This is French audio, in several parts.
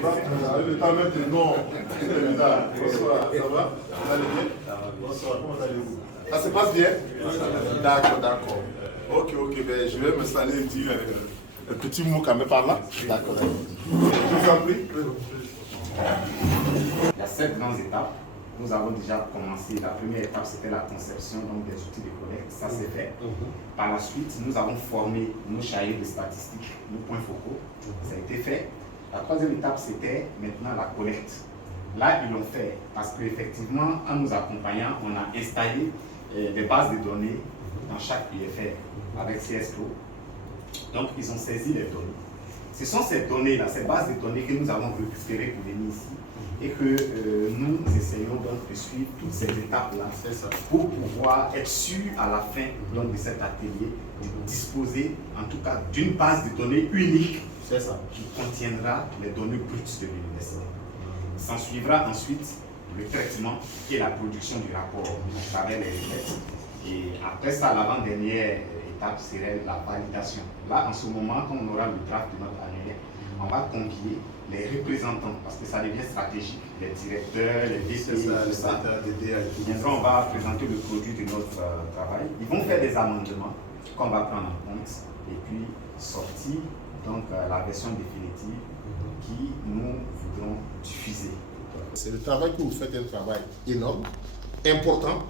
Le temps de mettre le nom. Bonsoir, ça va? Vous allez bien? Bonsoir, comment allez-vous? Ça se passe bien? D'accord. Ok, ben, je vais m'installer et dire un petit mot quand même par là. D'accord. Je vous en prie. Il y a 7 grandes étapes. Nous avons déjà commencé. La première étape, c'était la conception donc, des outils de collecte. Ça, c'est fait. Par la suite, nous avons formé nos chariots de statistiques, nos points focaux. Ça a été fait. La troisième étape, c'était maintenant la collecte. Là, ils l'ont fait parce qu'effectivement, en nous accompagnant, on a installé des bases de données dans chaque UFR avec CSCO. Donc, ils ont saisi les données. Ce sont ces données-là, ces bases de données que nous avons récupérées pour venir ici et que nous essayons donc de suivre toutes ces étapes-là pour pouvoir être sûr à la fin donc, de cet atelier de disposer en tout cas d'une base de données unique qui contiendra les données brutes de l'université. S'en suivra ensuite le traitement et la production du rapport à travers les requêtes. Et après ça, l'avant-dernière étape serait la validation. Là, en ce moment, quand on aura le draft de notre annuaire, on va convier les représentants, parce que ça devient stratégique, les directeurs, les DCI, tout ça. Ils viendront, on va présenter le produit de notre travail. Ils vont faire des amendements qu'on va prendre en compte et puis sortir donc, la version définitive qui nous voudrons diffuser. C'est le travail que vous faites, un travail énorme, important,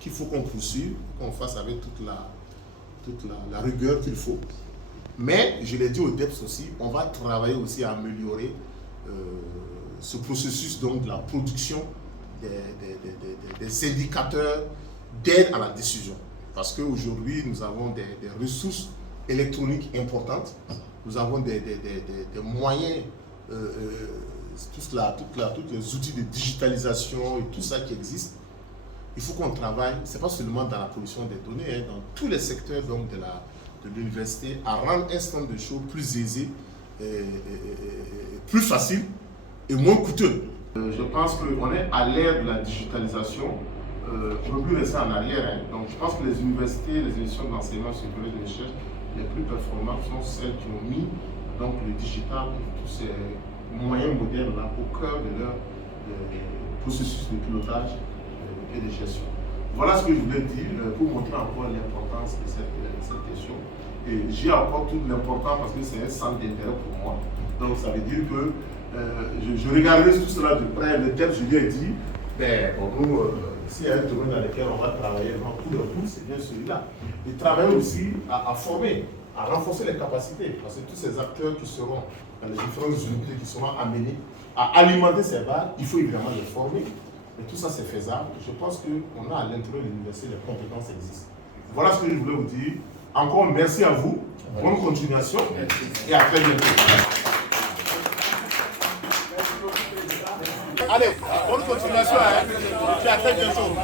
qu'il faut qu'on poursuive, qu'on fasse avec toute la rigueur qu'il faut. Mais, je l'ai dit au DEPS aussi, on va travailler aussi à améliorer ce processus donc, de la production des indicateurs d'aide à la décision. Parce qu'aujourd'hui, nous avons des ressources électroniques importantes, nous avons des moyens, tous les outils de digitalisation et tout ça qui existent. Il faut qu'on travaille, ce n'est pas seulement dans la production des données, hein, dans tous les secteurs donc, de l'université, à rendre un certain nombre de choses plus aisées, plus faciles et moins coûteux. Je pense qu'on est à l'ère de la digitalisation. On ne peut plus rester en arrière. Hein. Donc je pense que les universités, les institutions d'enseignement supérieur de recherche les plus performantes sont celles qui ont mis donc, le digital et tous ces moyens modernes là, au cœur de leur processus de pilotage et de gestion. Voilà ce que je voulais dire pour montrer encore l'importance de cette question. Et j'ai encore toute l'importance parce que c'est un centre d'intérêt pour moi. Donc ça veut dire que je regardais tout cela de près. Le thème, je lui ai dit, pour nous, s'il y a un domaine dans lequel on va travailler dans tout le coup, c'est bien celui-là. Et travailler aussi à former, à renforcer les capacités. Parce que tous ces acteurs qui seront dans les différentes unités qui seront amenés à alimenter ces bases, il faut évidemment les former. Et tout ça, c'est faisable. Je pense qu'on a à l'intérieur de l'université, les compétences existent. Voilà ce que je voulais vous dire. Encore merci à vous. Bonne continuation. Et à très bientôt. Allez, bonne continuation. Et à très bientôt.